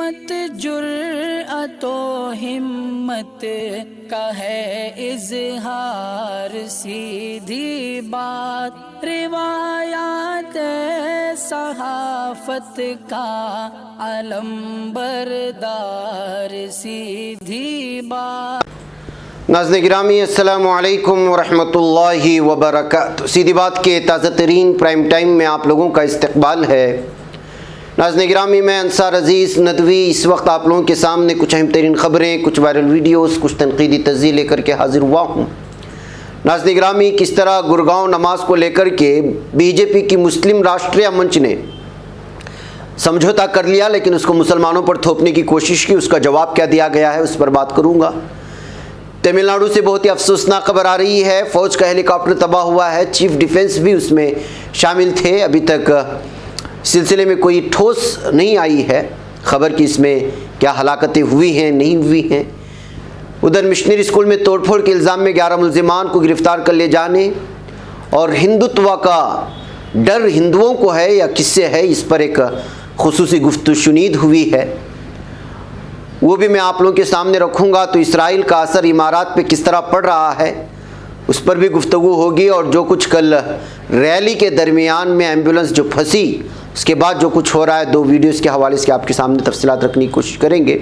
अजीमत जुर्अतो हिम्मत का है इजहार, सीधी बात रिवायात सहाफत का अलम बरदार, सीधी बात। नाज़रीन गिरामी अस्सलामु अलैकुम वरहमतुल्लाहि वबरकातुहू। सीधी बात के ताज़ा तरीन प्राइम टाइम में आप लोगों का इस्तकबाल है। नाज़रीन गिरामी, मैं अंसार अज़ीज़ नदवी इस वक्त आप लोगों के सामने कुछ अहम तरीन ख़बरें, कुछ वायरल वीडियोस, कुछ तनक़ीदी तज़्ज़िया लेकर के हाज़िर हुआ हूँ। नाज़रीन गिरामी, किस तरह गुड़गांव नमाज को लेकर के बीजेपी की मुस्लिम राष्ट्रीय मंच ने समझौता कर लिया, लेकिन उसको मुसलमानों पर थोपने की कोशिश की। उसका जवाब क्या दिया गया है उस पर बात करूँगा। तमिलनाडु से बहुत ही अफसोसनाक खबर आ रही है। फ़ौज का हेलीकॉप्टर तबाह हुआ है, चीफ डिफेंस भी उसमें शामिल थे। अभी तक सिलसिले में कोई ठोस नहीं आई है खबर कि इसमें क्या हलाकतें हुई हैं नहीं हुई हैं। उधर मिशनरी स्कूल में तोड़फोड़ के इल्ज़ाम में 11 मुल्ज़िमान को गिरफ़्तार कर ले जाने और हिंदुत्व का डर हिंदुओं को है या किससे है, इस पर एक खुसूसी गुफ्तगू शुनीद हुई है, वो भी मैं आप लोगों के सामने रखूँगा। तो इसराइल का असर इमारात पे किस तरह पड़ रहा है उस पर भी गुफ्तगू होगी। और जो कुछ कल रैली के दरमियान में एम्बुलेंस जो फंसी, उसके बाद जो कुछ हो रहा है, 2 वीडियोस के हवाले से आपके सामने तफसीलात रखने की कोशिश करेंगे।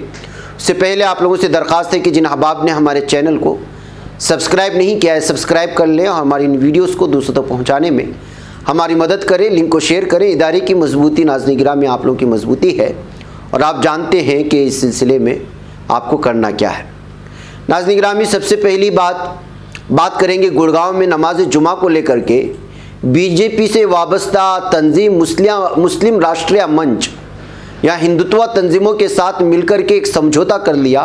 उससे पहले आप लोगों से दरख्वास्त है कि जिन अहबाब ने हमारे चैनल को सब्सक्राइब नहीं किया है, सब्सक्राइब कर लें और हमारी इन वीडियोज़ को दूसरों तक पहुँचाने में हमारी मदद करें। लिंक को शेयर करें। इदारे की मजबूती नाज़रीन गिरामी में आप लोगों की मजबूती है और आप जानते हैं कि इस सिलसिले में आपको करना क्या है। नाज़रीन गिरामी, सबसे पहली बात करेंगे गुड़गांव में नमाज जुमा को लेकर के बीजेपी से वाबस्ता तंजीम मुस्लिम राष्ट्रीय मंच या हिंदुत्व तंजीमों के साथ मिलकर के एक समझौता कर लिया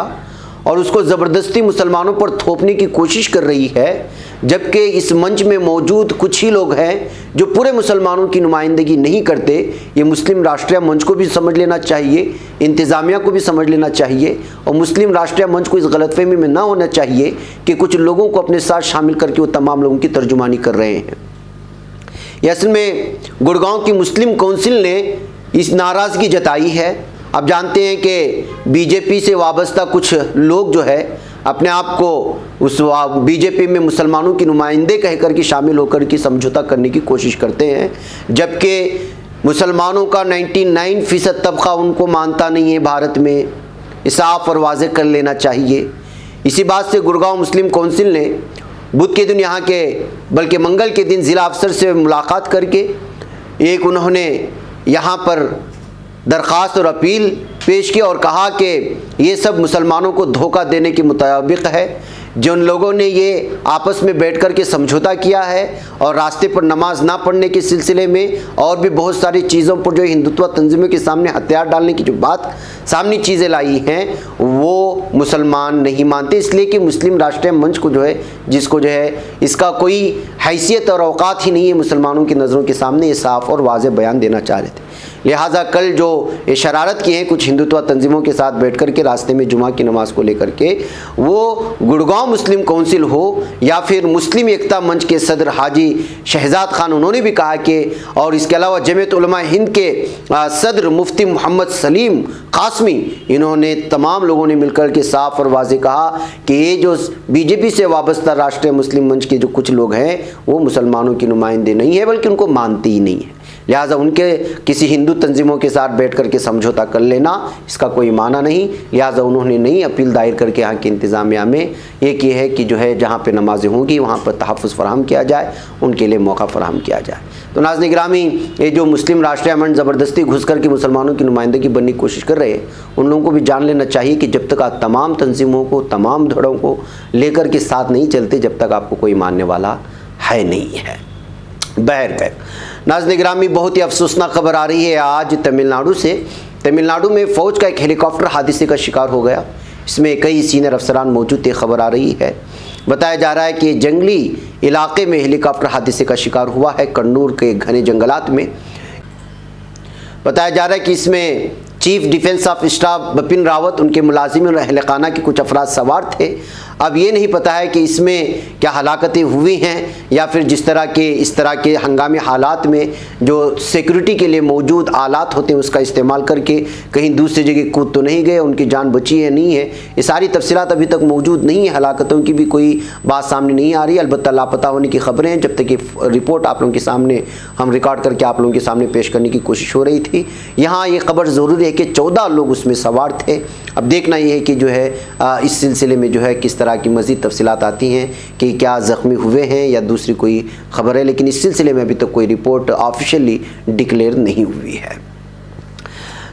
और उसको ज़बरदस्ती मुसलमानों पर थोपने की कोशिश कर रही है, जबकि इस मंच में मौजूद कुछ ही लोग हैं जो पूरे मुसलमानों की नुमाइंदगी नहीं करते। ये मुस्लिम राष्ट्रीय मंच को भी समझ लेना चाहिए, इंतज़ामिया को भी समझ लेना चाहिए और मुस्लिम राष्ट्रीय मंच को इस गलतफहमी में ना होना चाहिए कि कुछ लोगों को अपने साथ शामिल करके वो तमाम लोगों की तर्जुमानी कर रहे हैं। असल में गुड़गांव की मुस्लिम काउंसिल ने इस नाराज़गी जताई है। आप जानते हैं कि बीजेपी से वाबस्ता कुछ लोग जो है अपने आप को उस बीजेपी में मुसलमानों की नुमाइंदे कह कर के शामिल होकर के समझौता करने की कोशिश करते हैं, जबकि मुसलमानों का 99% तबका उनको मानता नहीं है भारत में। साफ और वाज़ेह कर लेना चाहिए। इसी बात से गुड़गांव मुस्लिम काउंसिल ने बुध के दिन यहाँ के बल्कि मंगल के दिन ज़िला अफसर से मुलाकात करके एक उन्होंने यहाँ पर दरख्वास्त और अपील पेश की और कहा कि ये सब मुसलमानों को धोखा देने के मुताबिक है। जिन लोगों ने ये आपस में बैठ कर के समझौता किया है और रास्ते पर नमाज ना पढ़ने के सिलसिले में और भी बहुत सारी चीज़ों पर जो हिंदुत्व तंजीमों के सामने हथियार डालने की जो बात सामने चीज़ें लाई हैं, वो मुसलमान नहीं मानते। इसलिए कि मुस्लिम राष्ट्रीय मंच को जो है, जिसको जो है इसका कोई हैसियत और औकात ही नहीं है मुसलमानों की नज़रों के सामने, ये साफ़ और वाज़ेह बयान देना चाह रहे थे। लिहाजा कल जो ये शरारत की है कुछ हिंदुत्व तंजीमों के साथ बैठ कर के रास्ते में जुमा की नमाज को लेकर के, वो गुड़गांव मुस्लिम काउंसिल हो या फिर मुस्लिम एकता मंच के सदर हाजी शहजाद खान, उन्होंने भी कहा कि, और इसके अलावा जमीयत उलमा हिंद के सदर मुफ्ती मोहम्मद सलीम कासमी, इन्होंने तमाम लोगों ने मिलकर के साफ और वाज़ेह कहा कि ये जो बीजेपी से वाबस्ता राष्ट्रीय मुस्लिम मंच के जो कुछ लोग हैं वो मुसलमानों की नुमाइंदे नहीं है, बल्कि उनको मानते ही नहीं है। लिहाजा उनके किसी हिंदू तंजीमों के साथ बैठ कर के समझौता कर लेना, इसका कोई माना नहीं। लिहाजा उन्होंने नई अपील दायर करके यहाँ की इंतज़ामिया में ये की है कि जो है जहाँ पे नमाज़ें होंगी वहाँ पर तहफ़्फ़ुज़ फ़राहम किया जाए, उनके लिए मौका फ़राहम किया जाए। तो नाज़रीन गिरामी, ये जो मुस्लिम राष्ट्रीय मंच ज़बरदस्ती घुस कर के मुसलमानों की नुमाइंदगी बनने की कोशिश कर रहे हैं, उन लोगों को भी जान लेना चाहिए कि जब तक आप तमाम तंजीमों को, तमाम धड़ों को लेकर के साथ नहीं चलते, जब तक आपको कोई मानने वाला है नहीं है। बहरकैफ नाज़रीन गिरामी, बहुत ही अफसोसनाक खबर आ रही है आज तमिलनाडु से। तमिलनाडु में फ़ौज का एक हेलीकॉप्टर हादसे का शिकार हो गया। इसमें कई सीनियर अफसरान मौजूद थे। खबर आ रही है, बताया जा रहा है कि जंगली इलाके में हेलीकॉप्टर हादसे का शिकार हुआ है, कन्नूर के घने जंगलात में। बताया जा रहा है कि इसमें chief defence of staff Bipin Rawat, उनके मुलाजिम और अहलखाना के कुछ अफराद सवार थे। अब ये नहीं पता है कि इसमें क्या हलाकतें हुई हैं या फिर इस तरह के हंगामी हालात में जो सिक्योरिटी के लिए मौजूद आलात होते हैं उसका इस्तेमाल करके कहीं दूसरी जगह कूद तो नहीं गए, उनकी जान बची है नहीं है, ये सारी तफसीलात अभी तक मौजूद नहीं है। हलाकतों की भी कोई बात सामने नहीं आ रही, अलबत्ता लापता होने की खबरें हैं। जब तक ये रिपोर्ट आप लोगों के सामने हम रिकॉर्ड करके आप लोगों के सामने पेश करने की कोशिश हो रही थी। यहाँ ये खबर ज़रूरी है कि 14 लोग उसमें सवार थे। अब देखना ये है कि जो है इस सिलसिले में जो है किस तरह की मज़ीद तफसीलात आती हैं कि क्या ज़ख्मी हुए हैं या दूसरी कोई खबर है, लेकिन इस सिलसिले में अभी तक कोई रिपोर्ट ऑफिशियली डिक्लेयर नहीं हुई है।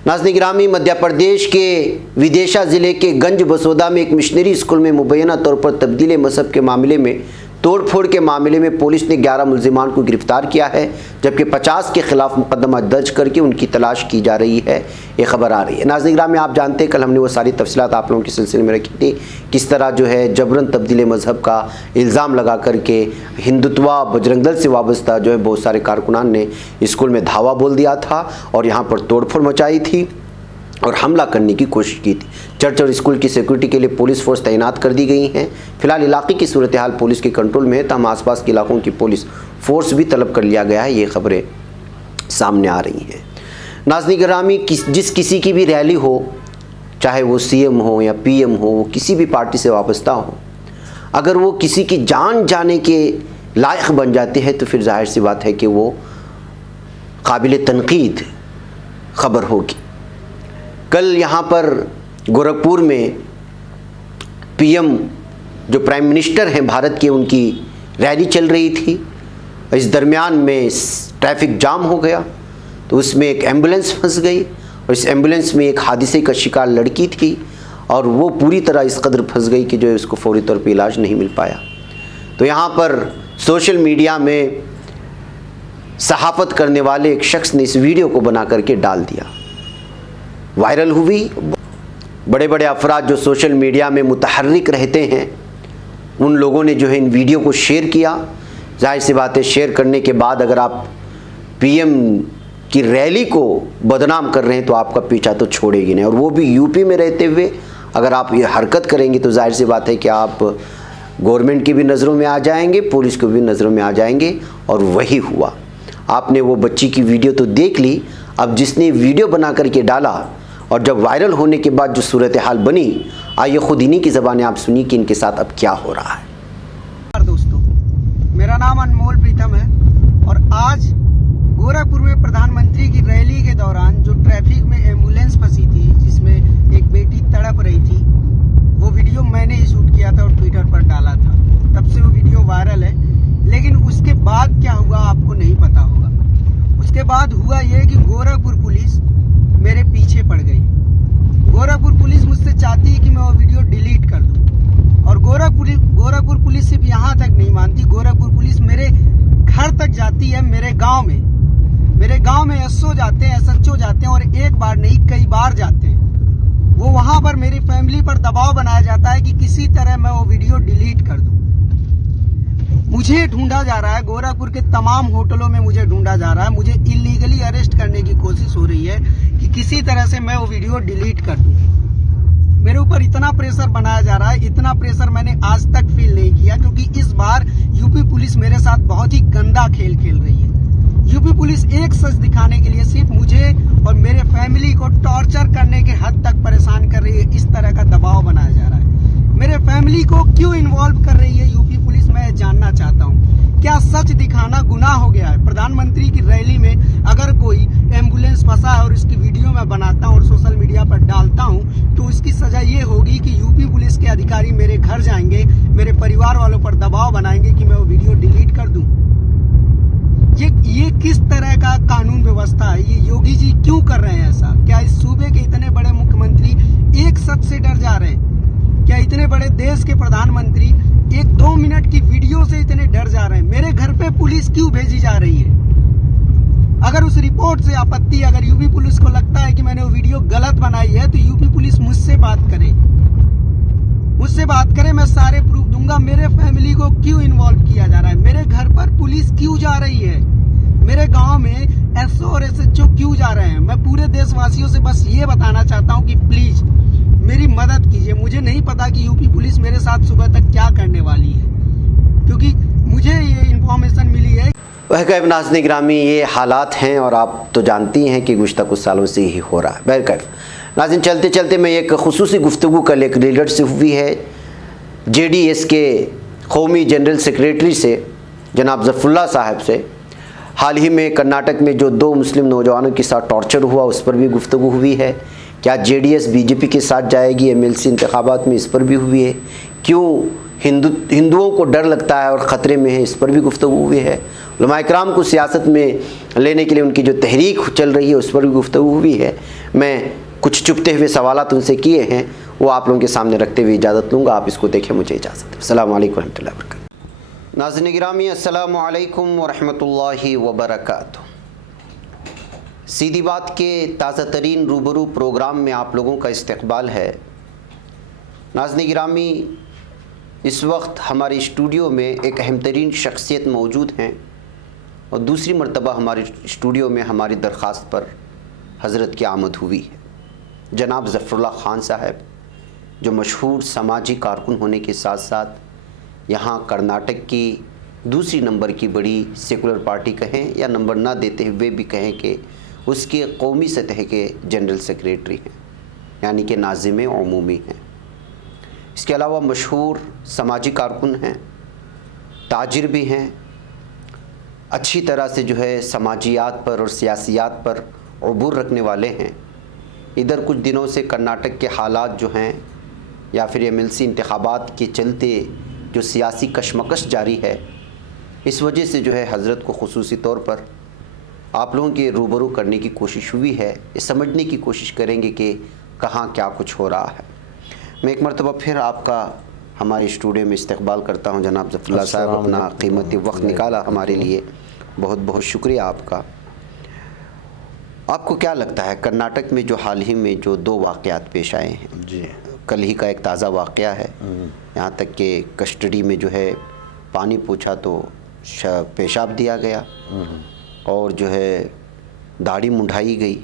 नाज़रीन गिरामी, मध्य प्रदेश के विदिशा ज़िले के गंज बसोदा में एक मिशनरी स्कूल में मुबैना तौर पर तब्दील मज़हब के मामले में तोड़फोड़ के मामले में पुलिस ने 11 मुल्ज़िमान को गिरफ्तार किया है, जबकि 50 के खिलाफ मुकदमा दर्ज करके उनकी तलाश की जा रही है, ये खबर आ रही है। नाज़रीन गिरामी, आप जानते हैं कल हमने वो सारी तफसीलात आप लोगों के सिलसिले में रखी थी, किस तरह जो है जबरन तब्दील मज़हब का इल्ज़ाम लगा करके हिंदुत्वा बजरंग दल से वाबस्ता जो है बहुत सारे कारकुनान ने स्कूल में धावा बोल दिया था और यहाँ पर तोड़फोड़ मचाई थी और हमला करने की कोशिश की थी। चर्च और स्कूल की सिक्योरिटी के लिए पुलिस फोर्स तैनात कर दी गई हैं। फिलहाल इलाके की सूरत हाल पुलिस के कंट्रोल में है, तमाम आसपास के इलाकों की पुलिस फोर्स भी तलब कर लिया गया है। ये खबरें सामने आ रही हैं। नाज़रीन गिरामी, जिस किसी की भी रैली हो, चाहे वो CM हो या PM हो, वो किसी भी पार्टी से वाबस्ता हो, अगर वो किसी की जान जाने के लायक बन जाती है तो फिर जाहिर सी बात है कि वो काबिल तनकीद खबर होगी। कल यहाँ पर गोरखपुर में PM जो प्राइम मिनिस्टर हैं भारत के, उनकी रैली चल रही थी। इस दरमियान में ट्रैफिक जाम हो गया तो उसमें एक एम्बुलेंस फंस गई और इस एम्बुलेंस में एक हादसे का शिकार लड़की थी और वो पूरी तरह इस कदर फंस गई कि जो है उसको फौरी तौर पे इलाज नहीं मिल पाया। तो यहाँ पर सोशल मीडिया में सहाफ़त करने वाले एक शख्स ने इस वीडियो को बना करके डाल दिया, वायरल हुई। बड़े बड़े अफराद जो सोशल मीडिया में मुतहर्रिक रहते हैं उन लोगों ने जो है इन वीडियो को शेयर किया। जाहिर सी बात है, शेयर करने के बाद अगर आप PM की रैली को बदनाम कर रहे हैं तो आपका पीछा तो छोड़ेगी नहीं, और वो भी UP में रहते हुए अगर आप ये हरकत करेंगे तो जाहिर सी बात है कि आप गवर्नमेंट की भी नज़रों में आ जाएंगे, पुलिस की भी नज़रों में आ जाएंगे। और वही हुआ। आपने वो बच्ची की वीडियो तो देख ली, अब जिसने वीडियो बना करके डाला और जब वायरल होने के बाद जो सूरत हाल बनी, आइए खुद इन्हीं की ज़बानें आप सुनिए कि इनके साथ अब क्या हो रहा है। दोस्तों, मेरा नाम अनमोल प्रीतम है और आज गोरखपुर में प्रधानमंत्री की रैली के दौरान जो ट्रैफिक में एम्बुलेंस फंसी थी जिसमें एक बेटी तड़प रही थी, वो वीडियो मैंने ही शूट किया था और ट्विटर पर डाला था। तब से वो वीडियो वायरल है, लेकिन उसके बाद क्या हुआ आपको नहीं पता होगा। उसके बाद हुआ ये कि गोरखपुर पुलिस मेरे पीछे पड़ गई। गोरखपुर पुलिस मुझसे चाहती है कि मैं वो वीडियो डिलीट कर दूं, और गोरखपुर पुलिस सिर्फ यहाँ तक नहीं मानती, गोरखपुर पुलिस मेरे घर तक जाती है। मेरे गांव में SO जाते हैं, SHO जाते हैं और एक बार नहीं कई बार जाते हैं। वो वहां पर मेरी फैमिली पर दबाव बनाया जाता है कि किसी तरह मैं वो वीडियो डिलीट कर दूं। मुझे ढूंढा जा रहा है, गोरखपुर के तमाम होटलों में मुझे ढूंढा जा रहा है, मुझे इलीगली अरेस्ट करने की कोशिश हो रही है कि किसी तरह से मैं वो वीडियो डिलीट कर दूं। मेरे ऊपर इतना प्रेशर बनाया जा रहा है, इतना प्रेशर मैंने आज तक फील नहीं किया, क्योंकि इस बार UP पुलिस मेरे साथ बहुत ही गंदा खेल खेल रही है। UP पुलिस एक सच दिखाने के लिए सिर्फ मुझे और मेरे फैमिली को टॉर्चर करने के हद तक परेशान कर रही है। इस तरह का दबाव बनाया जा रहा है। मेरे फैमिली को क्यों इन्वॉल्व कर रही है UP पुलिस, मैं जानना चाहता हूँ। क्या सच दिखाना गुनाह हो गया है? प्रधानमंत्री की रैली में अगर कोई एम्बुलेंस फंसा है और इसकी वीडियो मैं बनाता हूँ और सोशल मीडिया पर डालता हूँ तो उसकी सजा ये होगी कि UP पुलिस के अधिकारी मेरे घर जाएंगे, मेरे परिवार वालों पर दबाव बनाएंगे कि मैं वो वीडियो डिलीट कर दूं। ये किस तरह का कानून व्यवस्था है? ये योगी जी क्यों कर रहे हैं ऐसा? क्या इस सूबे के इतने बड़े मुख्यमंत्री एक सच से डर जा रहे हैं? क्या इतने बड़े देश के प्रधानमंत्री एक 2 मिनट की वीडियो से इतने डर जा रहे हैं? मेरे घर पे पुलिस क्यों भेजी जा रही है? अगर उस रिपोर्ट से आपत्ति, अगर UP पुलिस को लगता है कि मैंने वो वीडियो गलत बनाई है तो UP पुलिस मुझसे बात करे, मैं सारे प्रूफ दूंगा। मेरे फैमिली को क्यों इन्वॉल्व किया जा रहा है? मेरे घर पर पुलिस क्यों जा रही है? मेरे गांव में SO और SHO क्यों जा रहे हैं? मैं पूरे देशवासियों से बस ये बताना चाहता हूं कि प्लीज मेरी मदद कीजिए। लीजिए, मुझे नहीं पता कि यूपी पुलिस मेरे साथ सुबह तक क्या करने वाली है, क्योंकि मुझे ये इन्फॉर्मेशन मिली है। वह कैफ नाज़रीन गिरामी, ये हालात हैं और आप तो जानती हैं कि गुज़श्ता कुछ सालों से ही हो रहा है। बहरकैफ नाज़रीन, चलते चलते मैं एक खुसूसी गुफ्तगू कल एक लीडर से हुई है, JDS के कौमी जनरल सेक्रेटरी से जनाब ज़फ़रुल्लाह साहब से। हाल ही में कर्नाटक में जो 2 मुस्लिम नौजवानों के साथ टॉर्चर हुआ उस पर भी गुफ्तगू हुई है। क्या JDS BJP के साथ जाएगी MLC इंतखाबात में, इस पर भी हुई है। क्यों हिंदुओं को डर लगता है और ख़तरे में है, इस पर भी गुफ्तगू हुई है। उलमा इकराम को सियासत में लेने के लिए उनकी जो तहरीक चल रही है उस पर भी गुफ्तगू हुई है। मैं कुछ चुपते हुए सवालात उनसे किए हैं, वो आप लोगों के सामने रखते हुए इजाज़त लूँगा। आप इसको देखें, मुझे इजाज़त। अस्सलामु अलैकुम रहमतुल्लाहि व बरकातहू। नाज़रीन गिरामी, अस्सलामु अलैकुम व रहमतुल्लाहि व बरकातहू। सीधी बात के ताज़ा तरीन रूबरू प्रोग्राम में आप लोगों का इस्तकबाल है। नाज़रीन गिरामी, इस वक्त हमारे स्टूडियो में एक अहम तरीन शख्सियत मौजूद हैं और दूसरी मरतबा हमारे स्टूडियो में हमारी दरख्वास्त पर हज़रत की आमद हुई है। जनाब ज़फ़रुल्लाह ख़ान साहब, जो मशहूर समाजी कारकुन होने के साथ साथ यहाँ कर्नाटक की दूसरी नंबर की बड़ी सेकुलर पार्टी कहें या नंबर ना देते हुए भी कहें कि उसके कौमी सतह के जनरल सेक्रेटरी हैं, यानी कि नाज़िम उमूमी हैं। इसके अलावा मशहूर समाजी कारकुन हैं, ताजिर भी हैं, अच्छी तरह से जो है समाजियात पर और सियासियात पर अबूर रखने वाले हैं। इधर कुछ दिनों से कर्नाटक के हालात जो हैं या फिर MLC इंतखाबात के चलते जो सियासी कशमकश जारी है, इस वजह से जो है हज़रत को खुसूसी तौर पर आप लोगों के रूबरू करने की कोशिश हुई है। ये समझने की कोशिश करेंगे कि कहाँ क्या कुछ हो रहा है। मैं एक मरतबा फिर आपका हमारे स्टूडियो में इस्तकबाल करता हूँ। जनाब ज़फ़रुल्लाह साहब, अपना कीमती वक्त निकाला हमारे लिए, बहुत बहुत शुक्रिया आपका। आपको क्या लगता है कर्नाटक में जो हाल ही में जो 2 वाक़यात पेश आए हैं, जी, कल ही का एक ताज़ा वाक़या है, यहाँ तक कि कस्टडी में जो है पानी पूछा तो पेशाब दिया गया और जो है दाढ़ी मुंडाई गई,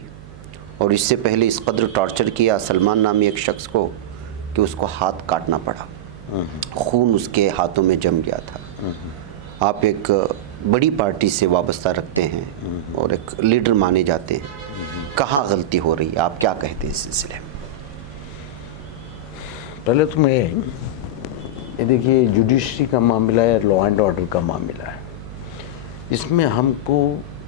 और इससे पहले इस कदर टॉर्चर किया सलमान नामी एक शख्स को कि उसको हाथ काटना पड़ा, खून उसके हाथों में जम गया था। आप एक बड़ी पार्टी से वाबस्ता रखते हैं और एक लीडर माने जाते हैं, कहाँ गलती हो रही है, आप क्या कहते हैं इस सिलसिले में? पहले तो मैं ये देखिए, जुडिशरी का मामला है, लॉ एंड ऑर्डर का मामला है, इसमें हमको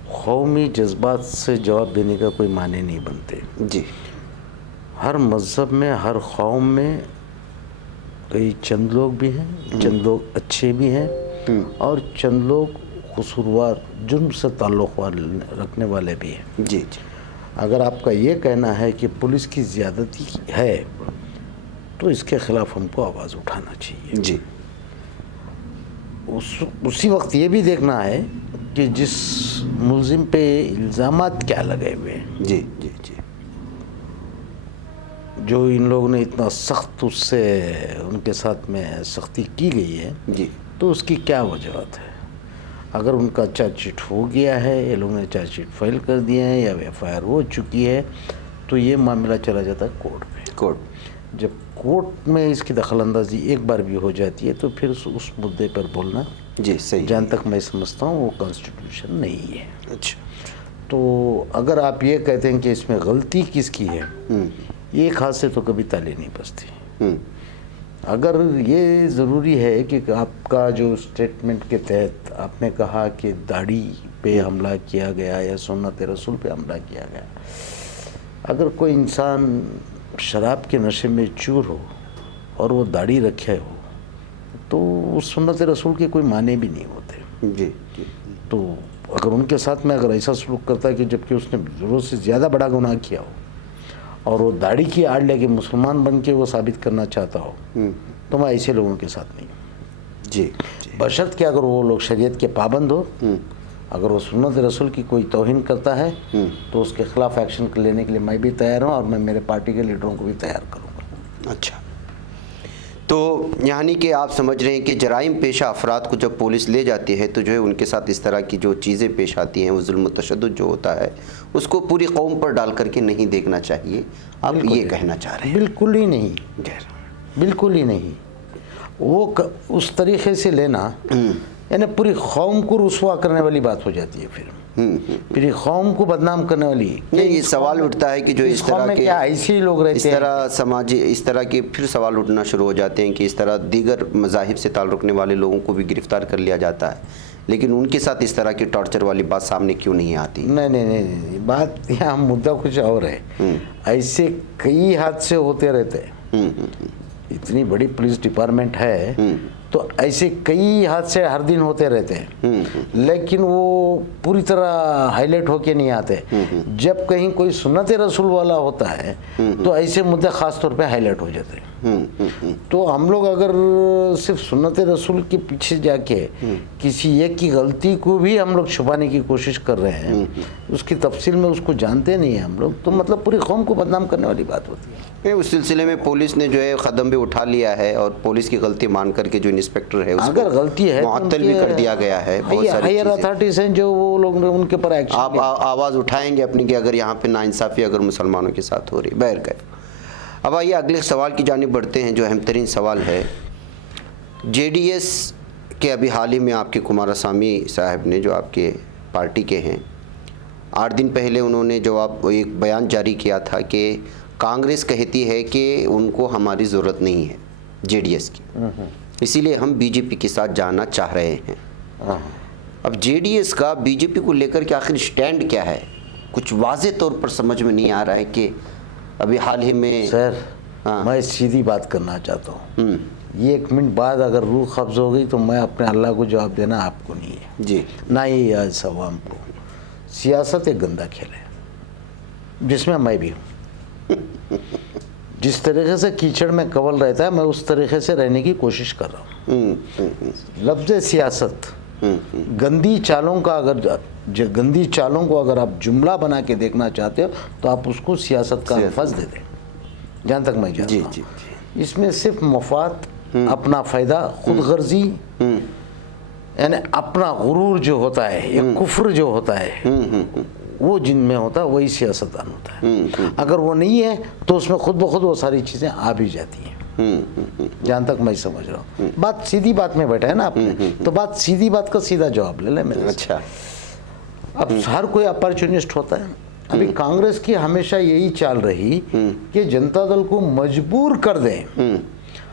कौमी जज्बात से जवाब देने का कोई माने नहीं बनते। जी, हर मज़हब में, हर कौम में कई चंद लोग भी हैं, चंद लोग अच्छे भी हैं और चंद लोग कसूरवार, जुर्म से ताल्लुक़ रखने वाले भी हैं। जी जी। अगर आपका ये कहना है कि पुलिस की ज़्यादती है तो इसके ख़िलाफ़ हमको आवाज़ उठाना चाहिए। जी। उसी वक्त ये भी देखना है कि जिस मुल्ज़िम पे इल्ज़ामात क्या लगे हुए हैं, जी जी जी, जो इन लोगों ने इतना सख्त उससे उनके साथ में सख्ती की गई है, जी, तो उसकी क्या वजह है। अगर उनका चार्जशीट हो गया है, ये लोगों ने चार्जशीट फाइल कर दिया है या FIR हो चुकी है, तो ये मामला चला जाता है कोर्ट में। कोर्ट जब कोर्ट में इसकी दखलंदाजी एक बार भी हो जाती है तो फिर उस मुद्दे पर बोलना, जी सही, जहाँ तक मैं समझता हूँ वो कॉन्स्टिट्यूशन नहीं है। अच्छा, तो अगर आप ये कहते हैं कि इसमें गलती किसकी है, एक हाथ से तो कभी ताली नहीं बजती। अगर ये ज़रूरी है कि आपका जो स्टेटमेंट के तहत आपने कहा कि दाढ़ी पे हमला किया गया या सुन्नत रसूल पे हमला किया गया, अगर कोई इंसान शराब के नशे में चूर हो और वो दाढ़ी रखे हो तो उस सुन्नत रसूल के कोई माने भी नहीं होते। जी, जी। तो अगर उनके साथ में अगर ऐसा सलूक करता है कि जबकि उसने ज़रूरत से ज़्यादा बड़ा गुनाह किया हो और वो दाढ़ी की आड़ लेके मुसलमान बन के वो साबित करना चाहता हो, तो मैं ऐसे लोगों के साथ नहीं। जी, बशर्त कि अगर वो लोग शरीयत के पाबंद हो, अगर वो सुन्नत रसूल की कोई तौहीन करता है तो उसके ख़िलाफ़ एक्शन लेने के लिए मैं भी तैयार हूँ और मैं मेरे पार्टी के लीडरों को भी तैयार करूँगा। अच्छा, तो यानी कि आप समझ रहे हैं कि जराइम पेशा अफराद को जब पुलिस ले जाती है तो जो है उनके साथ इस तरह की जो चीज़ें पेश आती हैं, वो जुल्म तशद्दुद जो होता है उसको पूरी कौम पर डाल करके नहीं देखना चाहिए, आप ये कहना चाह रहे हैं? बिल्कुल ही नहीं। बिल्कुल ही नहीं। वो उस तरीके से लेना यानी पूरी कौम को रुसवा करने वाली बात हो जाती है। फिर पूरी कौम को बदनाम करने वाली। नहीं, ये सवाल उठता है कि जो इस तरह के क्या ऐसे ही लोग रहते हैं, इस तरह समाजी इस तरह के फिर सवाल उठना शुरू हो जाते हैं कि इस तरह दीगर मज़ाहिब से ताल्लुक़ रखने वाले लोगों को भी गिरफ्तार कर लिया जाता है, लेकिन उनके साथ इस तरह की टॉर्चर वाली बात सामने क्यों नहीं आती? नहीं, बात यहाँ मुद्दा कुछ और है। ऐसे कई हादसे होते रहते हैं। इतनी बड़ी पुलिस डिपार्टमेंट है तो ऐसे कई हादसे हर दिन होते रहते हैं, लेकिन वो पूरी तरह हाईलाइट होके नहीं आते। जब कहीं कोई सुन्नत रसूल वाला होता है तो ऐसे मुद्दे खास तौर पे हाईलाइट हो जाते हैं। तो हम लोग अगर सिर्फ सुन्नत रसूल के पीछे जाके किसी एक की गलती को भी हम लोग छुपाने की कोशिश कर रहे हैं, उसकी तफसील में उसको जानते नहीं हैं हम लोग, तो मतलब पूरी कौम को बदनाम करने वाली बात होती है। उस सिलसिले में पुलिस ने जो है कदम भी उठा लिया है और पुलिस की गलती मान करके जो इंस्पेक्टर है उसको अगर गलती है मुअत्तल भी कर दिया गया है। बहुत सारी हायर अथॉरिटीज हैं जो वो लोग उनके ऊपर एक्शन। आप आवाज़ उठाएंगे अपनी कि अगर यहाँ पे नाइंसाफ़ी अगर मुसलमानों के साथ हो रही। बहर गए, अब आइए अगले सवाल की जानिब बढ़ते हैं जो अहम तरीन सवाल है। JDS के अभी हाल ही में आपके कुमारस्वामी साहब ने, जो आपके पार्टी के हैं, 8 दिन पहले उन्होंने जवाब एक बयान जारी किया था कि कांग्रेस कहती है कि उनको हमारी ज़रूरत नहीं है JDS की, इसीलिए हम BJP के साथ जाना चाह रहे हैं। अब JDS का BJP को लेकर के आखिर स्टैंड क्या है? कुछ वाज़े तौर पर समझ में नहीं आ रहा है कि अभी हाल ही में। सर, मैं सीधी बात करना चाहता हूँ। ये 1 मिनट बाद अगर रूह कब्ज़ हो गई तो मैं अपने अल्लाह को जवाब देना आपको नहीं है जी, ना ही सवाम को। सियासत एक गंदा खेल है जिसमें मैं भी हूँ। जिस तरीके से कीचड़ में कवल रहता है, मैं उस तरीके से रहने की कोशिश कर रहा हूँ। लफ्ज़ सियासत गंदी चालों का गंदी चालों को अगर आप जुमला बना के देखना चाहते हो तो आप उसको सियासत का लफ्ज़ दे दें। जहाँ तक मैं जानता हूँ, इसमें सिर्फ मफाद, अपना फ़ायदा, खुद गर्जी, यानी अपना गुरूर जो होता है, एक कुफ्र जो होता है, वो जिनमें होता है वही सियासतदान होता है। अगर वो नहीं है तो उसमें खुद ब खुद वो सारी चीज़ें आ भी जाती हैं। जहाँ तक मैं समझ रहा हूँ, बात सीधी बात में बैठा है ना आपने, तो बात सीधी बात का सीधा जवाब ले ले मेरे। अच्छा, अब हर कोई अपॉर्चुनिस्ट होता है। अभी कांग्रेस की हमेशा यही चाल रही कि जनता दल को मजबूर कर दें।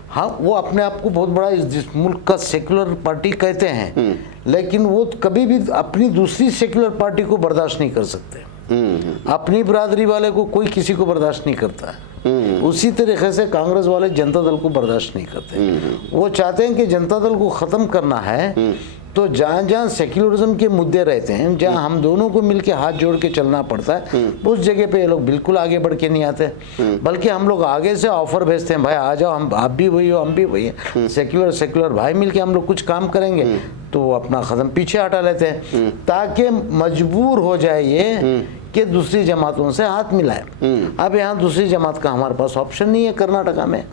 हाँ, वो अपने आप को बहुत बड़ा इस मुल्क का सेक्युलर पार्टी कहते हैं, लेकिन वो कभी भी अपनी दूसरी सेक्युलर पार्टी को बर्दाश्त नहीं कर सकते। अपनी बिरादरी वाले को कोई किसी को बर्दाश्त नहीं करता है। उसी तरीके से कांग्रेस वाले जनता दल को बर्दाश्त नहीं करते। वो चाहते हैं कि जनता दल को ख़त्म करना है, तो जहाँ जहाँ सेक्युलरिज्म के मुद्दे रहते हैं, जहाँ हम दोनों को मिलके हाथ जोड़ के चलना पड़ता है, उस जगह पे ये लोग बिल्कुल आगे बढ़ के नहीं आते। बल्कि हम लोग आगे से ऑफर भेजते हैं, भाई आ जाओ, हम आप भी वही हो, हम भी वही हैं, सेक्युलर भाई मिलके हम लोग कुछ काम करेंगे। तो वो अपना कदम पीछे हटा लेते हैं ताकि मजबूर हो जाए ये कि दूसरी जमातों से हाथ मिलाए। अब यहाँ दूसरी जमात का हमारे पास ऑप्शन नहीं है कर्नाटका में।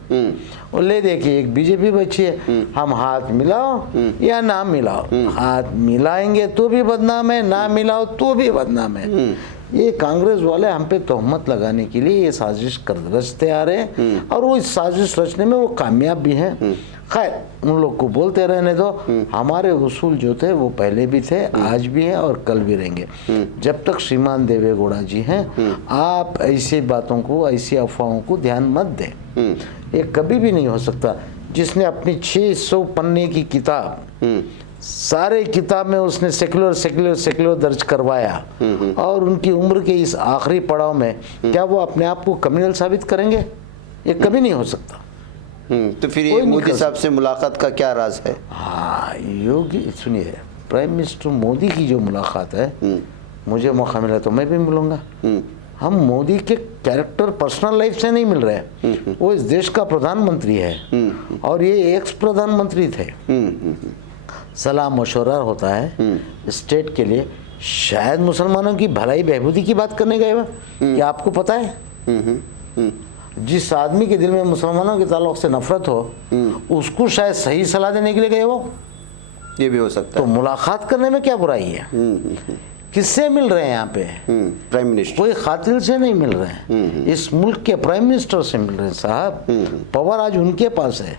और ले देखिए, एक BJP बची है, हम हाथ मिलाओ या ना मिलाओ, हाथ मिलाएंगे तो भी बदनाम है, ना मिलाओ तो भी बदनाम है। ये कांग्रेस वाले हम पे तोहमत लगाने के लिए ये साजिश रचते आ रहे हैं, और वो इस साजिश रचने में वो कामयाब भी हैं। खैर, उन लोग को बोलते रहने दो। हमारे उसूल जो थे वो पहले भी थे, आज भी हैं और कल भी रहेंगे। जब तक श्रीमान देवेगौड़ा जी हैं, आप ऐसी बातों को, ऐसी अफवाहों को ध्यान मत दें। ये कभी भी नहीं हो सकता। जिसने अपनी 600 पन्ने की किताब, सारे किताब में उसने सेक्युलर दर्ज करवाया, और उनकी उम्र के इस आखिरी पड़ाव में क्या वो अपने आप को क्रिमिनल साबित करेंगे? ये कभी नहीं हो सकता। तो फिर ये मोदी साहब से मुलाकात का क्या राज है? हाँ, योगी, सुनिए, प्राइम मिनिस्टर मोदी की जो मुलाकात है, मुझे मौका मिला तो मैं भी मिलूंगा। हम मोदी के कैरेक्टर, पर्सनल लाइफ से नहीं मिल रहे। वो इस देश का प्रधानमंत्री है और ये एक्स प्रधानमंत्री थे। सलाह मशवरा होता है स्टेट के लिए। शायद मुसलमानों की भलाई बहबूदी की बात करने गए वो, क्या आपको पता है? जिस आदमी के दिल में मुसलमानों के ताल्लुक से नफरत हो, उसको शायद सही सलाह देने के लिए गए वो। ये भी हो सकता है। तो मुलाकात करने में क्या बुराई है? किससे मिल रहे हैं यहाँ पे? प्राइम मिनिस्टर कोई खातिल से नहीं मिल रहे हैं, इस मुल्क के प्राइम मिनिस्टर से मिल रहे हैं साहब। पावर आज उनके पास है,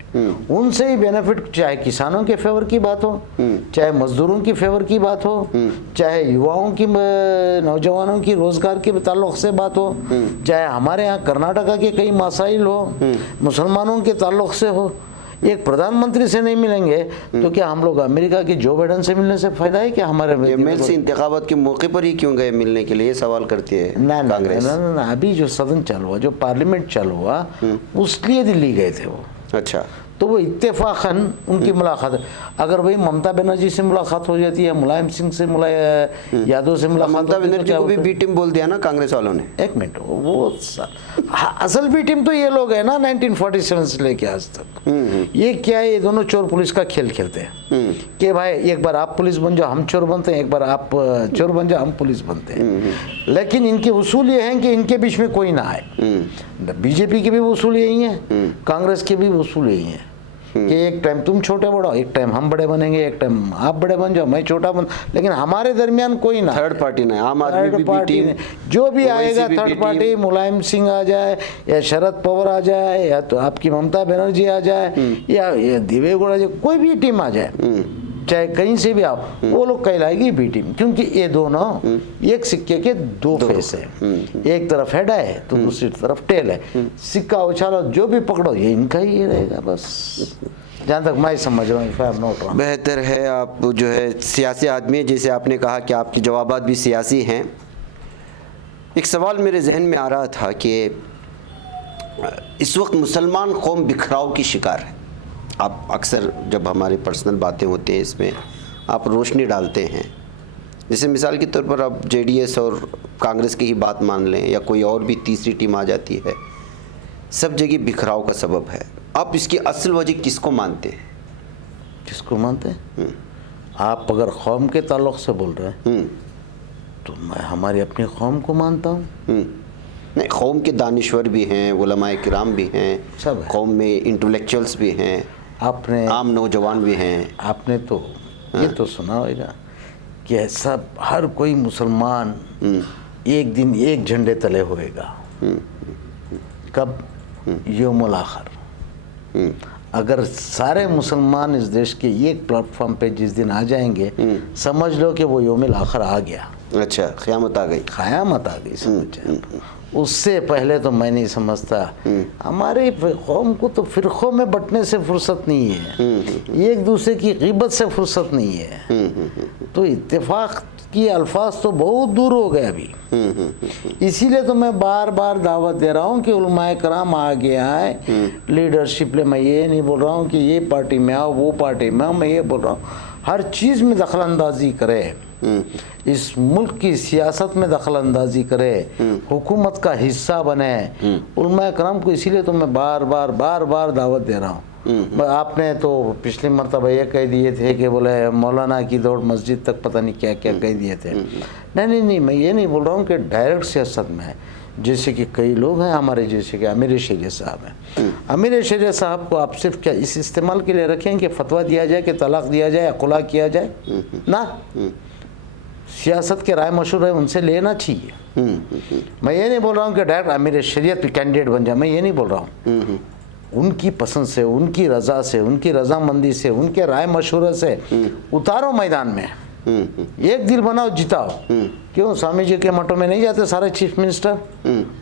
उनसे ही बेनिफिट, चाहे किसानों के फेवर की बात हो, चाहे मजदूरों की फेवर की बात हो, चाहे युवाओं की, नौजवानों की रोजगार के ताल्लुक से बात हो, चाहे हमारे यहाँ कर्नाटका के कई मसाइल हो, मुसलमानों के ताल्लुक से हो। एक प्रधानमंत्री से नहीं मिलेंगे तो क्या हम लोग अमेरिका की जो बाइडेन से मिलने से फायदा है क्या हमारे? एमएल से इंतखाबात के मौके पर ही क्यों गए मिलने के लिए, ये सवाल करती है कांग्रेस। ना, अभी जो सदन चालू हुआ, जो पार्लियामेंट चालू हुआ, उसलिए दिल्ली गए थे वो। अच्छा, तो वो इत्तेफाकन उनकी मुलाकात, अगर भाई ममता बनर्जी से मुलाकात हो जाती है, मुलायम सिंह से, यादव से मुलाकात, ममता बनर्जी को भी बी टीम बोल दिया ना कांग्रेस वालों ने। एक मिनट, वो असल बी टीम तो ये लोग है ना 1947 से लेके आज तक। ये क्या है, ये दोनों चोर पुलिस का खेल खेलते हैं कि भाई एक बार आप पुलिस बन जाओ हम चोर बनते हैं, एक बार आप चोर बन जाओ हम पुलिस बनते हैं। लेकिन इनके उसूल ये हैं कि इनके बीच में कोई ना आए। बीजेपी के भी उसूल यही है, कांग्रेस के भी उसूल यही है कि एक टाइम तुम छोटे बड़ो, एक टाइम हम बड़े बनेंगे, एक टाइम आप बड़े बन जाओ, मैं छोटा बन, लेकिन हमारे दरमियान कोई ना, थर्ड पार्टी ना, आम आदमी पार्टी जो भी आएगा थर्ड पार्टी, मुलायम सिंह आ जाए या शरद पवार आ जाए या तो आपकी ममता बनर्जी आ जाए या देवेगौड़ा, जो कोई भी टीम आ जाए, चाहे कहीं से भी आओ, वो लोग कहलाएगी बी टीम, क्योंकि ये दोनों एक सिक्के के दो फेस है। एक तरफ हेड है तो दूसरी तरफ टेल है, सिक्का उछालो जो भी पकड़ो ये इनका ही रहेगा बस, जहाँ तक मैं समझ रहा हूँ। बेहतर है आप जो है सियासी आदमी है, जैसे आपने कहा कि आपके जवाबात भी सियासी हैं। एक सवाल मेरे जहन में आ रहा था कि इस वक्त मुसलमान कौम बिखराव की शिकार है। आप अक्सर जब हमारी पर्सनल बातें होती हैं इसमें आप रोशनी डालते हैं, जैसे मिसाल के तौर पर आप जेडीएस और कांग्रेस की ही बात मान लें या कोई और भी तीसरी टीम आ जाती है, सब जगह बिखराव का सबब है। आप इसकी असल वजह किसको मानते हैं? किसको मानते हैं? आप अगर कौम के ताल्लुक से बोल रहे हैं तो मैं हमारी अपनी कौम को मानता हूँ। नहीं, कौम के दानिश्वर भी हैं, उलमाए किराम भी हैं, सब कौम में इंटेलेक्चुअल्स भी हैं, आपने आम नौजवान भी हैं। आपने तो ये तो सुना होगा कि सब हर कोई मुसलमान एक दिन एक झंडे तले होएगा। कब? यौमुल आखिर। अगर सारे मुसलमान इस देश के एक प्लेटफॉर्म पे जिस दिन आ जाएंगे, समझ लो कि वो यौमुल आखिर आ गया। अच्छा, क़यामत आ गई। क़यामत आ गई समझ। उससे पहले तो मैं नहीं समझता। हमारे कौम को तो फिरक़ों में बंटने से फुर्सत नहीं है, एक दूसरे की ग़ीबत से फुर्सत नहीं है, तो इत्तेफाक की अल्फाज तो बहुत दूर हो गए अभी। इसीलिए तो मैं बार बार दावत दे रहा हूँ कि उलमाए कराम आगे आए, लीडरशिप ले। मैं ये नहीं बोल रहा हूँ कि ये पार्टी में आओ वो पार्टी में आओ, मैं ये बोल रहा हूँ हर चीज़ में दखल अंदाजी करे, इस मुल्क की सियासत में दखल अंदाजी करे, हुकूमत का हिस्सा बने उलमाए कराम को। इसीलिए तो मैं बार बार दावत दे रहा हूँ। आपने तो पिछली मरतबा ये कह दिए थे कि बोले मौलाना की दौड़ मस्जिद तक, पता नहीं क्या क्या कह दिए थे। नहीं, मैं ये नहीं बोल रहा हूँ कि डायरेक्ट सियासत में है, जैसे कि कई लोग हैं हमारे, जैसे कि अमीर शरीयत साहब हैं। अमीर शरीयत साहब को आप सिर्फ क्या इस इस्तेमाल के लिए रखें कि फतवा दिया जाए कि तलाक दिया जाए या खुला किया जाए ना, सियासत के राय मशहूर है उनसे लेना चाहिए। मैं ये नहीं बोल रहा हूँ कि डायरेक्ट अमीर शरीयत कैंडिडेट बन जाए, मैं ये नहीं बोल रहा हूँ। उनकी पसंद से, उनकी रज़ा से, उनकी रजामंदी से, उनके राय मशवरे से उतारो मैदान में, एक दिल बनाओ, जिताओ। क्यों स्वामी जी के मठों में नहीं जाते सारे चीफ मिनिस्टर?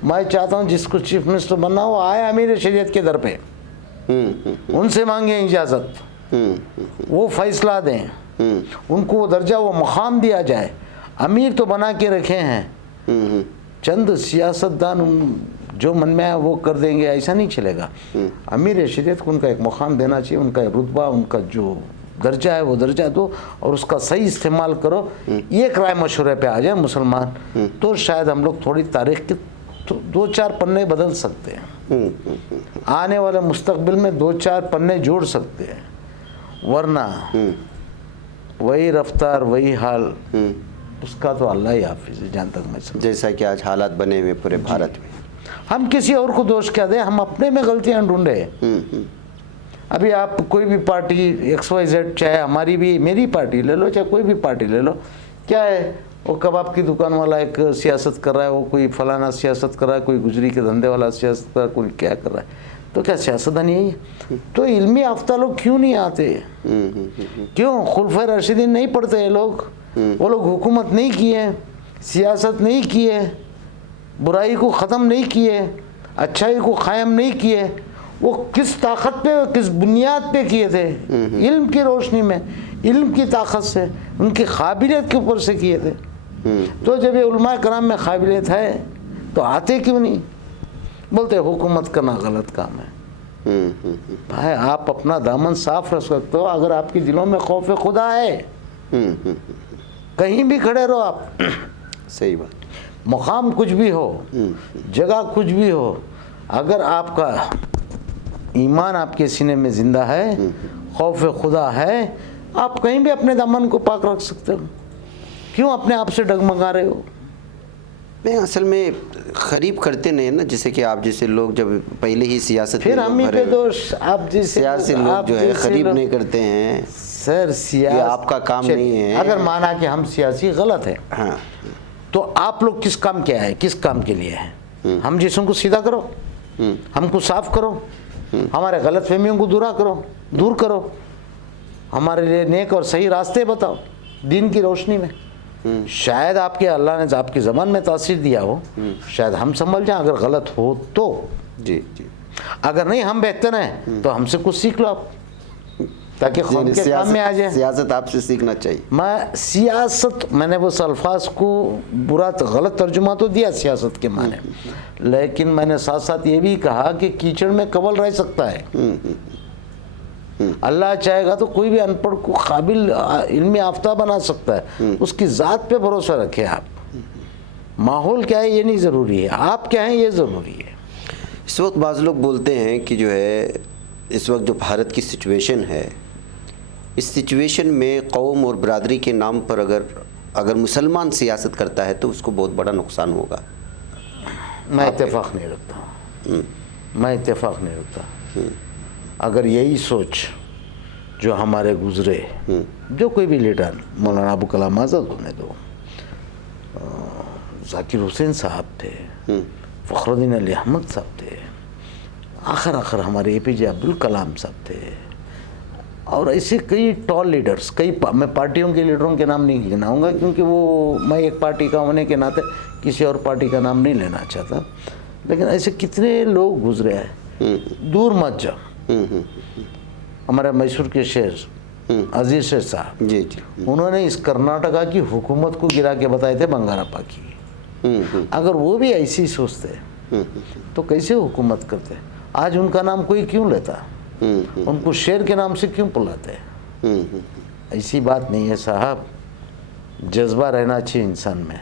मैं चाहता हूँ जिसको चीफ मिनिस्टर बनना हो आए अमीर शरीयत के दर पे, उनसे मांगे इजाज़त, वो फैसला दें, उनको वो दर्जा वो मकाम दिया जाए। अमीर तो बना के रखे हैं, चंद सियासतदान जो मन में आया वो कर देंगे, ऐसा नहीं चलेगा। अमीर शरीयत को उनका एक मकाम देना चाहिए, उनका रुतबा, उनका जो दर्जा है वो दर्जा दो और उसका सही इस्तेमाल करो। एक राय मशवरे पे आ जाए मुसलमान, तो शायद हम लोग थोड़ी तारीख के तो 2-4 पन्ने बदल सकते हैं, आने वाले मुस्तकबिल में 2-4 पन्ने जोड़ सकते हैं। वरना वही रफ्तार वही हाल, उसका तो अल्लाह ही हाफिज़ है, जहाँ तक मैं समझ। जैसा कि आज हालात बने हुए पूरे भारत में, हम किसी और को दोष क्या दें, हम अपने में गलतियां ढूंढे। अभी आप कोई भी पार्टी XYZ, चाहे हमारी भी, मेरी पार्टी ले लो, चाहे कोई भी पार्टी ले लो, क्या है वो कबाब की दुकान वाला एक सियासत कर रहा है, वो कोई फलाना सियासत कर रहा है, कोई गुजरी के धंधे वाला सियासत कर रहा है, कोई क्या कर रहा है। तो क्या सियासतदान यही है? तो इल्मी याफ्ता लोग क्यों नहीं आते? क्यों खुलफा राशिदीन नहीं पढ़ते ये लोग? वो लोग हुकूमत नहीं किए, सियासत नहीं किए, बुराई को ख़त्म नहीं किए, अच्छाई को कायम नहीं किए। वो किस ताकत पे, किस बुनियाद पे किए थे? इल्म की रोशनी में, इल्म की ताकत से, उनकी काबिलियत के ऊपर से किए थे। तो जब ये उलमा कराम में काबिलियत है तो आते क्यों नहीं? बोलते हुकूमत करना गलत काम है। भाई आप अपना दामन साफ रख सकते हो अगर आपके दिलों में खौफ खुदा है। कहीं भी खड़े रहो आप, सही बात, मुकाम कुछ भी हो, जगह कुछ भी हो, अगर आपका ईमान आपके सीने में जिंदा है, खौफ खुदा है, आप कहीं भी अपने दामन को पाक रख सकते हो। क्यों अपने आप से डगमगा रहे हो? नहीं, असल में खरीब करते नहीं ना, जैसे कि आप जैसे लोग जब पहले ही सियासत फिर हम ही पे दोष, आप जैसे सियासी लोग जो है खरीब नहीं करते हैं। सर सियासी आपका काम नहीं है। अगर माना कि हम सियासी गलत है, हाँ, तो आप लोग किस काम के आए, किस काम के लिए हैं? हम जिसम को सीधा करो, हमको साफ करो, हमारे गलत फहमियों को दूर करो, हमारे लिए नेक और सही रास्ते बताओ दीन की रोशनी में। शायद आपके अल्लाह ने आपकी ज़बान में तासीर दिया हो, शायद हम संभल जाएं अगर गलत हो तो। जी जी, अगर नहीं हम बेहतर हैं तो हमसे कुछ सीख लो आप, ताकि कौम के काम में आ जाए। सियासत आपसे सीखना चाहिए। मैं सियासत, मैंने वो अल्फाज को बुरा गलत तर्जुमा तो दिया सियासत के माने, लेकिन मैंने साथ साथ ये भी कहा कि कीचड़ में कवल रह सकता है। अल्लाह चाहेगा तो कोई भी अनपढ़ को काबिल इल्मी आफ्ता बना सकता है। उसकी ज़ात पे भरोसा रखें आप। माहौल क्या है ये नहीं ज़रूरी है, आप क्या हैं ये ज़रूरी है। इस वक्त बाज़ लोग बोलते हैं कि जो है इस वक्त जो भारत की सिचुएशन है, इस सिचुएशन में कौम और बरादरी के नाम पर अगर मुसलमान सियासत करता है तो उसको बहुत बड़ा नुकसान होगा। मैं इत्तेफाक नहीं रखता, मैं इत्तेफाक नहीं रखता। अगर यही सोच जो हमारे गुजरे, जो कोई भी लीडर, मौलाना अबू कलाम आज़ाद होने दो, जाकिर हुसैन साहब थे, फ़खरुद्दीन अली अहमद साहब थे, आखिर हमारे APJ अब्दुल कलाम साहब थे, और ऐसे कई टॉल लीडर्स, मैं पार्टियों के लीडरों के नाम नहीं गिनाऊंगा क्योंकि वो मैं एक पार्टी का होने के नाते किसी और पार्टी का नाम नहीं लेना चाहता, लेकिन ऐसे कितने लोग गुजरे हैं। दूर मत जाओ, हमारे मैसूर के शेर अजीज शेर साहब जी जी, उन्होंने इस कर्नाटका की हुकूमत को गिरा के बताए थे बंगारप्पा की। अगर वो भी ऐसी सोचते तो कैसे हुकूमत करते? आज उनका नाम कोई क्यों लेता? उनको शेर के नाम से क्यों बुलाते? ऐसी बात नहीं है साहब, जज्बा रहना चाहिए इंसान में,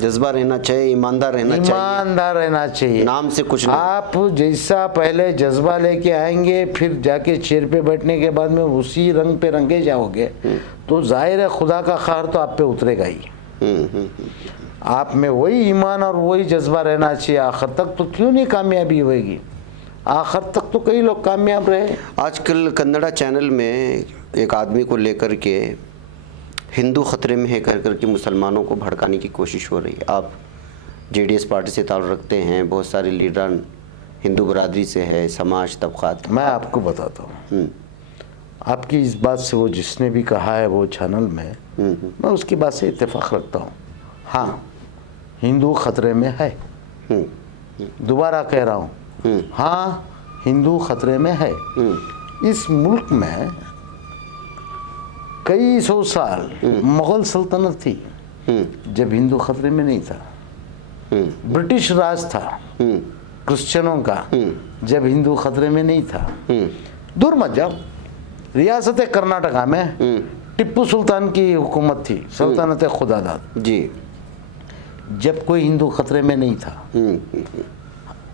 जज्बा रहना चाहिए, ईमानदार रहना चाहिए, नाम से कुछ नहीं। आप जैसा पहले जज्बा लेके आएंगे, फिर जाके चेयर पे बैठने के बाद में उसी रंग पे रंगे जाओगे तो जाहिर है खुदा का ख़ार तो आप पे उतरेगा ही। आप में वही ईमान और वही जज्बा रहना चाहिए आखिर तक, तो क्यों नहीं कामयाबी होगी? आखिर तक तो कई लोग कामयाब रहे। आजकल कन्नड़ा चैनल में एक आदमी को लेकर के हिंदू ख़तरे में है कर के मुसलमानों को भड़काने की कोशिश हो रही है। आप JDS पार्टी से ताल्लुक़ रखते हैं, बहुत सारे लीडर हिंदू बरादरी से है, समाज तबक़ात। मैं आपको बताता हूँ, आपकी इस बात से वो जिसने भी कहा है वो चैनल में, मैं उसकी बात से इत्तेफाक रखता हूँ। हाँ, हिंदू ख़तरे में है, दोबारा कह रहा हूँ, हाँ हिंदू ख़तरे में है। इस मुल्क में कई सौ साल मुग़ल सल्तनत थी जब हिंदू खतरे में नहीं था। ब्रिटिश राज था क्रिश्चियनों का जब हिंदू खतरे में नहीं था। दूर मत जाओ, रियासत कर्नाटका में टिप्पू सुल्तान की हुकूमत थी, सल्तनत खुदादाद जी, जब कोई हिंदू खतरे में नहीं था।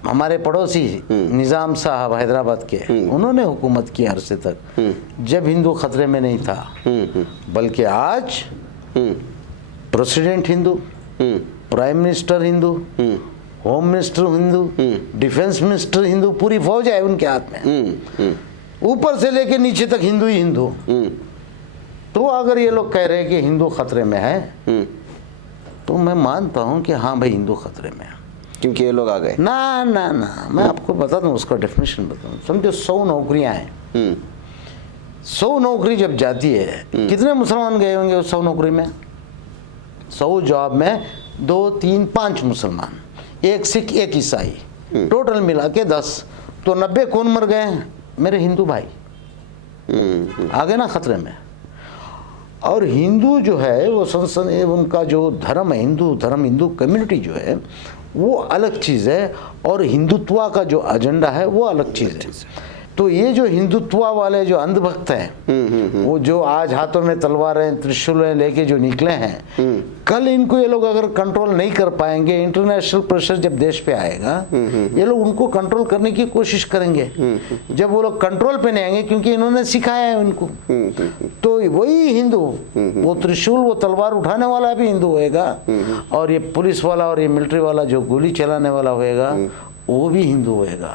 हमारे पड़ोसी निज़ाम साहब हैदराबाद के, उन्होंने हुकूमत की अरसे तक जब हिंदू खतरे में नहीं था। बल्कि आज president Hindu, prime minister Hindu, home minister Hindu, defence minister Hindu, पूरी फौज है उनके हाथ में, ऊपर से लेके नीचे तक हिंदू ही हिंदू। तो अगर ये लोग कह रहे हैं कि हिंदू खतरे में है, तो मैं मानता हूँ कि हाँ भाई हिंदू खतरे में है। क्योंकि ये लोग आ गए। ना ना ना, मैं आपको बता दूँ, उसका डेफिनेशन बताऊँ। समझो 100 नौकरियाँ हैं, 100 नौकरी जब जाती है, कितने मुसलमान गए होंगे उस 100 नौकरी में? 100 जॉब में 2, 3, 5 मुसलमान, 1 सिख, 1 ईसाई, टोटल मिला के 10, तो 90 कौन मर गए? मेरे हिंदू भाई आ गए ना खतरे में। और हिंदू जो है वो संसद, उनका जो धर्म है, हिंदू धर्म, हिंदू कम्युनिटी जो है वो अलग चीज़ है, और हिंदुत्व का जो एजेंडा है वो अलग चीज़ है। तो ये जो हिंदुत्व वाले जो अंधभक्त हैं, वो जो आज हाथों में तलवारें, त्रिशूल लेके जो निकले हैं, कल इनको ये लोग अगर कंट्रोल नहीं कर पाएंगे, इंटरनेशनल प्रेशर जब देश पे आएगा, ये लोग उनको कंट्रोल करने की कोशिश करेंगे। जब वो लोग कंट्रोल पे नहीं आएंगे, क्योंकि इन्होंने सिखाया है उनको, तो वही हिंदू, वो त्रिशूल, वो तलवार उठाने वाला भी हिंदू होएगा, और ये पुलिस वाला और ये मिलिट्री वाला जो गोली चलाने वाला होएगा वो भी हिंदू होएगा।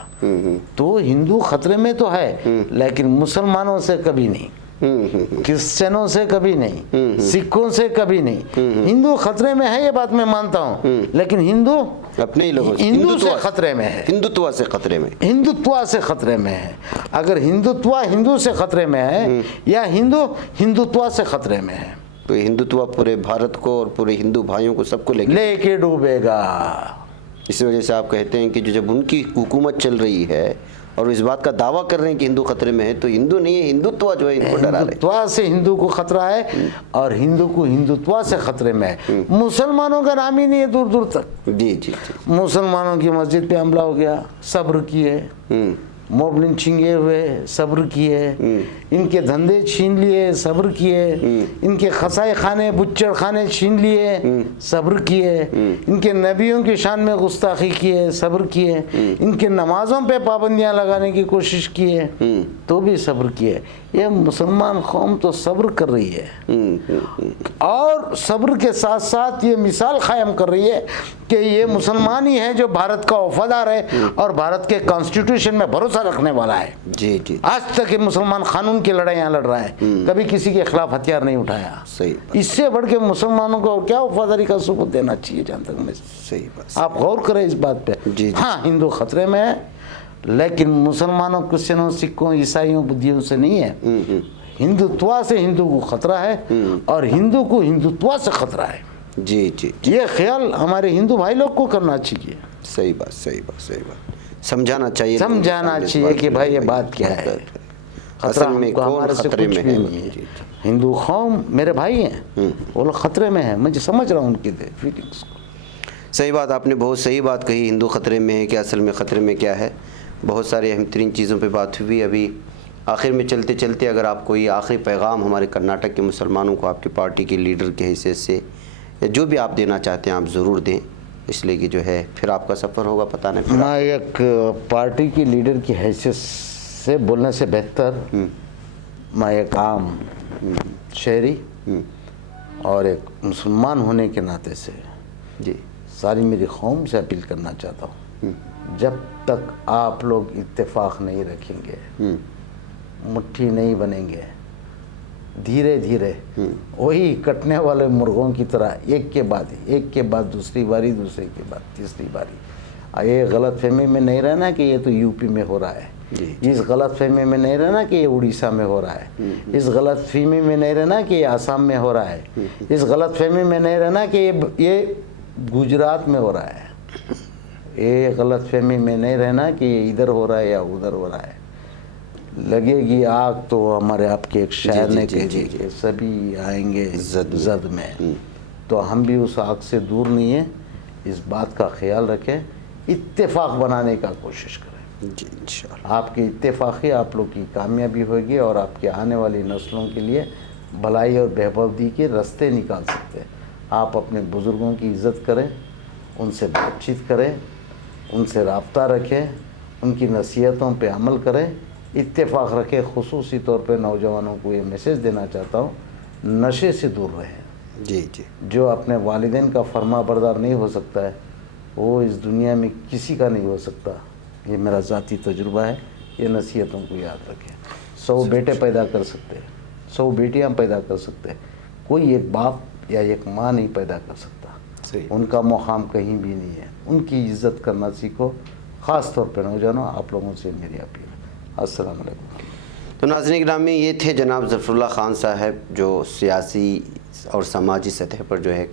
तो हिंदू खतरे में तो है, लेकिन मुसलमानों से कभी नहीं, क्रिश्चियनों से कभी नहीं, सिखों से कभी नहीं। हिंदू खतरे में है, ये बात मैं मानता हूँ, लेकिन हिंदू अपने ही लोगों से, हिंदू से खतरे में है, हिंदुत्व से खतरे में, हिंदुत्व से खतरे में है। अगर हिंदुत्व हिंदू से खतरे में है, या हिंदू हिंदुत्व से खतरे में है, तो हिंदुत्व पूरे भारत को और पूरे हिंदू भाइयों को सबको लेके डूबेगा। इसी वजह से आप कहते हैं कि जो जब उनकी हुकूमत चल रही है और इस बात का दावा कर रहे हैं कि हिंदू खतरे में है, तो हिंदू नहीं है, हिंदुत्व जो है इनको डरा रहे हैं। हिंदुत्व से हिंदू को खतरा है, और हिंदू को हिंदुत्व से खतरे में है। मुसलमानों का नाम ही नहीं है दूर दूर तक। जी जी जी। मुसलमानों की मस्जिद पे हमला हो गया, सब्र किए, मॉब लिंचिंग हुए, सब्र किए, इनके धंधे छीन लिए, सब्र किए, इनके खसाई खाने, बुच्चड़ खाने छीन लिए, सब्र किए, इनके नबियों की शान में गुस्ताखी किए, सब्र किए, इनके नमाजों पे पाबंदियां लगाने की कोशिश किए, तो भी सब्र किए। ये मुसलमान कौम तो सब्र कर रही है, और सब्र के साथ साथ ये मिसाल कायम कर रही है कि ये मुसलमान ही है जो भारत का वफादार है और भारत के कॉन्स्टिट्यूशन में भरोसा रखने वाला है। जी जी। आज तक ये मुसलमान कानून की लड़ाइयाँ लड़ रहा है, कभी किसी के खिलाफ हथियार नहीं उठाया। सही। इससे बढ़ के मुसलमानों को और क्या वफादारी का सबूत देना चाहिए? जहाँ तक मैं, सही बात, आप गौर करें इस बात पे। जी। हाँ, हिंदू खतरे में है, लेकिन मुसलमानों, क्रिश्चियनों, सिखों, ईसाइयों, बुद्धियों से नहीं है। हिंदुत्व से हिंदू को खतरा है, और हिंदू को हिंदुत्व से खतरा है। जी जी। ये ख्याल हमारे हिंदू भाई लोग को करना चाहिए। सही बात, सही बात, सही बात। समझाना चाहिए कि भाई ये बात क्या है, असल में कौन हमारे से खतरे कुछ में भी है। नहीं है। हिंदू कौम मेरे भाई हैं, वो लोग खतरे में हैं, मैं समझ रहा हूँ उनकी फीलिंग्स को। सही बात, आपने बहुत सही बात कही। हिंदू खतरे में है कि असल में खतरे में क्या है। बहुत सारे अहम तरीन चीज़ों पे बात हुई। अभी आखिर में चलते चलते अगर आप कोई आखिरी पैगाम हमारे कर्नाटक के मुसलमानों को आपकी पार्टी के लीडर के हैसियत से, या जो भी आप देना चाहते हैं आप ज़रूर दें, इसलिए कि जो है फिर आपका सफ़र होगा पता नहीं। फिर मैं एक पार्टी की लीडर की हैसियत से बोलने से बेहतर मैं एक आम शहरी और एक मुसलमान होने के नाते से जी सारी मेरी कौम से अपील करना चाहता हूँ, जब तक आप लोग इत्तेफाक नहीं रखेंगे, मुट्ठी नहीं बनेंगे, धीरे धीरे वही कटने वाले मुर्गों की तरह एक के बाद दूसरी बारी, दूसरे के बाद तीसरी बारी, ये गलत फहमी में नहीं रहना कि ये तो यूपी में हो रहा है, इस गलत फहमी में नहीं रहना कि ये उड़ीसा में हो रहा है, इस गलत फहमी में नहीं रहना कि ये आसाम में हो रहा है, इस गलत फहमी में नहीं रहना कि ये गुजरात में हो रहा है, ये गलत फहमी में नहीं रहना कि ये इधर हो रहा है या उधर हो रहा है। लगेगी आग तो हमारे आपके एक शायर ने कही कि सभी आएंगे जद में, तो हम भी उस आग से दूर नहीं है। इस बात का ख्याल रखें, इत्तेफाक बनाने का कोशिश करें जी, इंशाअल्लाह। आपकी इत्तेफाकी आप लोग की कामयाबी होगी और आपके आने वाली नस्लों के लिए भलाई और बेहबूदी के रास्ते निकाल सकते हैं। आप अपने बुज़ुर्गों की इज़्ज़त करें, उनसे बातचीत करें, उनसे राब्ता रखें, उनकी नसीहतों पे अमल करें, इत्तेफाक रखें। खुसूसी तौर पे नौजवानों को ये मैसेज देना चाहता हूँ, नशे से दूर रहें। जी जी। जो अपने वालिदैन का फरमा बरदार नहीं हो सकता है, वो इस दुनिया में किसी का नहीं हो सकता। ये मेरा ज़ाती तजुर्बा है, ये नसीहतों को याद रखें। 100 बेटे पैदा कर सकते हैं, 100 बेटियाँ पैदा कर सकते हैं, कोई एक बाप या एक माँ नहीं पैदा कर सकता। सही। उनका मुकाम कहीं भी नहीं है, उनकी इज्जत करना सीखो। ख़ास तौर पर नौजवानों, आप लोगों से मेरी अपील। अस्सलाम वालेकुम। तो नाज़रीन गिरामी, ये थे जनाब ज़फ़रुल्लाह ख़ान साहब, जो सियासी और समाजी सतह पर जो है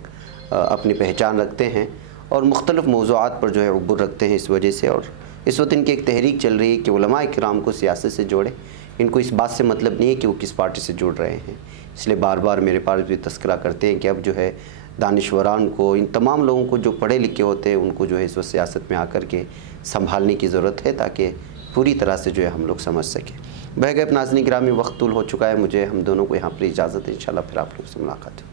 अपनी पहचान रखते हैं और मुख्तलिफ़ मौज़ूआत पर जो है उबूर रखते हैं इस वजह से। और इस वक्त इनकी एक तहरीक चल रही है कि उलमा इकराम को सियासत से जोड़े। इनको इस बात से मतलब नहीं है कि वो किस पार्टी से जुड़ रहे हैं, इसलिए बार बार मेरे पास भी तस्करा करते हैं कि अब जो है दानिश्वरान को, इन तमाम लोगों को जो पढ़े लिखे होते हैं, उनको जो है इस वक्त सियासत में आकर के संभालने की ज़रूरत है, ताकि पूरी तरह से जो है हम लोग समझ सकें। बह गए नाज़रीन गिरामी, वक्त तूल हो चुका है, मुझे हम दोनों को यहाँ पर इजाज़त है। इंशाल्लाह फिर आप लोगों से मुलाकात हो।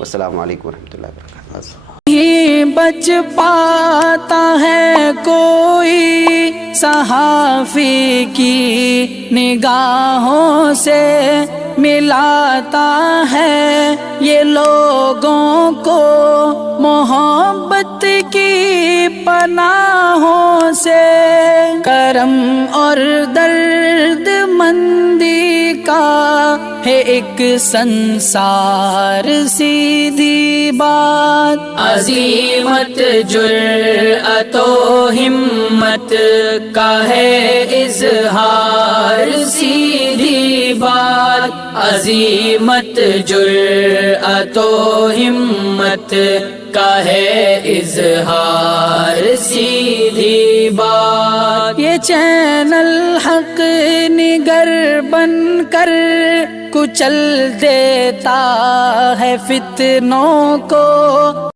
वस्सलामु अलैकुम वरहमतुल्लाहि वबरकातुहू। नहीं बच पाता है कोई सहाफ़ी की निगाहों से, मिलाता है ये लोगों को मोहब्बत की पनाहों से। करम और दर्द मंदी का है एक संसार, सीधी बात। अज़ीमत जुर्अतो हिम्मत का है इज़हार, सीधी बात। अज़ीमत जुर्अतो हिम्मत का है इज़हार, सीधी बात। ये चैनल हक निगर बनकर कुचल देता है फितनों को,